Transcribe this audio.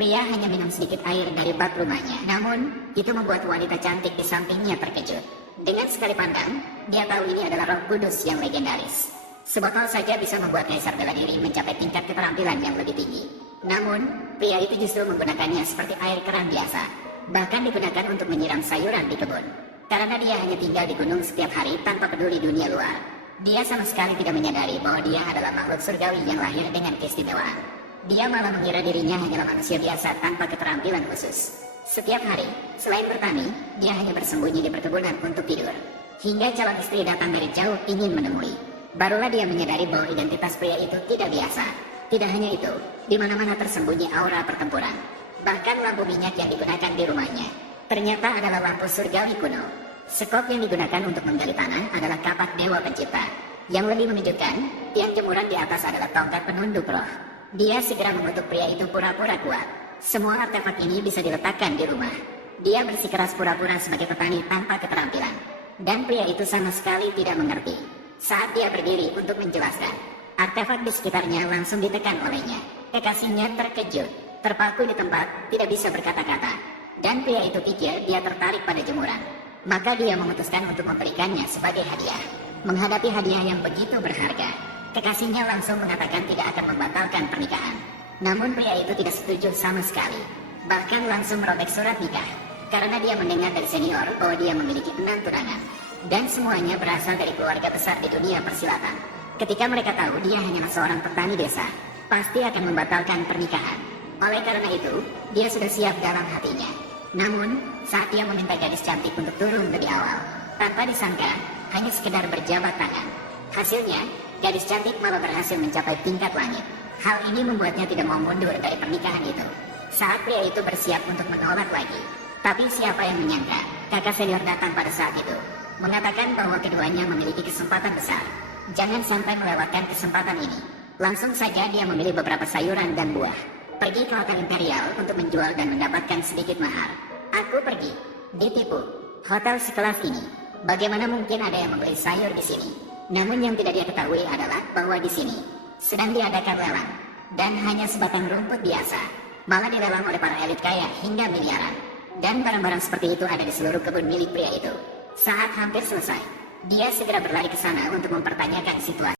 Pria hanya minum sedikit air dari bak rumahnya. Namun, itu membuat wanita cantik di sampingnya terkejut. Dengan sekali pandang, dia tahu ini adalah Roh Kudus yang legendaris. Sebotol saja bisa membuat kaisar bela diri mencapai tingkat keterampilan yang lebih tinggi. Namun, pria itu justru menggunakannya seperti air keran biasa. Bahkan digunakan untuk menyiram sayuran di kebun. Karena dia hanya tinggal di gunung setiap hari tanpa peduli dunia luar. Dia sama sekali tidak menyadari bahwa dia adalah makhluk surgawi yang lahir dengan keistimewaan. Dia malah mengira dirinya hanyalah manusia biasa tanpa keterampilan khusus. Setiap hari, selain bertani, dia hanya bersembunyi di perkebunan untuk tidur. Hingga calon istri datang dari jauh ingin menemui. Barulah dia menyadari bahwa identitas pria itu tidak biasa. Tidak hanya itu, di mana-mana tersembunyi aura pertempuran. Bahkan lampu minyak yang digunakan di rumahnya ternyata adalah lampu surgawi kuno. Sekop yang digunakan untuk menggali tanah adalah kapak dewa pencipta. Yang lebih menunjukkan, tiang jemuran di atas adalah tongkat penunduk roh. Dia segera mengutuk pria itu pura-pura kuat. Semua artefak ini bisa diletakkan di rumah. Dia bersikeras pura-pura sebagai petani tanpa keterampilan. Dan pria itu sama sekali tidak mengerti. Saat dia berdiri untuk menjelaskan, artefak di sekitarnya langsung ditekan olehnya. Kekasihnya terkejut, terpaku di tempat, tidak bisa berkata-kata. Dan pria itu pikir dia tertarik pada jemuran. Maka dia memutuskan untuk memberikannya sebagai hadiah. Menghadapi hadiah yang begitu berharga, kekasihnya langsung mengatakan tidak akan membatalkan pernikahan. Namun pria itu tidak setuju sama sekali. Bahkan langsung merobek surat nikah. Karena dia mendengar dari senior bahwa dia memiliki 6 tunangan. Dan semuanya berasal dari keluarga besar di dunia persilatan. Ketika mereka tahu dia hanyalah seorang petani desa, pasti akan membatalkan pernikahan. Oleh karena itu, dia sudah siap dalam hatinya. Namun, saat dia meminta gadis cantik untuk turun lebih awal, tanpa disangka, hanya sekedar berjabat tangan. Hasilnya, gadis cantik malah berhasil mencapai tingkat langit. Hal ini membuatnya tidak mau mundur dari pernikahan itu. Saat pria itu bersiap untuk menolak lagi. Tapi siapa yang menyangka, kakak senior datang pada saat itu. Mengatakan bahwa keduanya memiliki kesempatan besar. Jangan sampai melewatkan kesempatan ini. Langsung saja dia memilih beberapa sayuran dan buah. Pergi ke hotel imperial untuk menjual dan mendapatkan sedikit mahar. Aku pergi. Ditipu. Hotel sekelas ini. Bagaimana mungkin ada yang membeli sayur di sini? Namun yang tidak dia ketahui adalah bahwa di sini sedang diadakan lelang. Dan hanya sebatang rumput biasa. Malah dilelang oleh para elit kaya hingga miliaran. Dan barang-barang seperti itu ada di seluruh kebun milik pria itu. Saat hampir selesai, dia segera berlari ke sana untuk mempertanyakan situasi.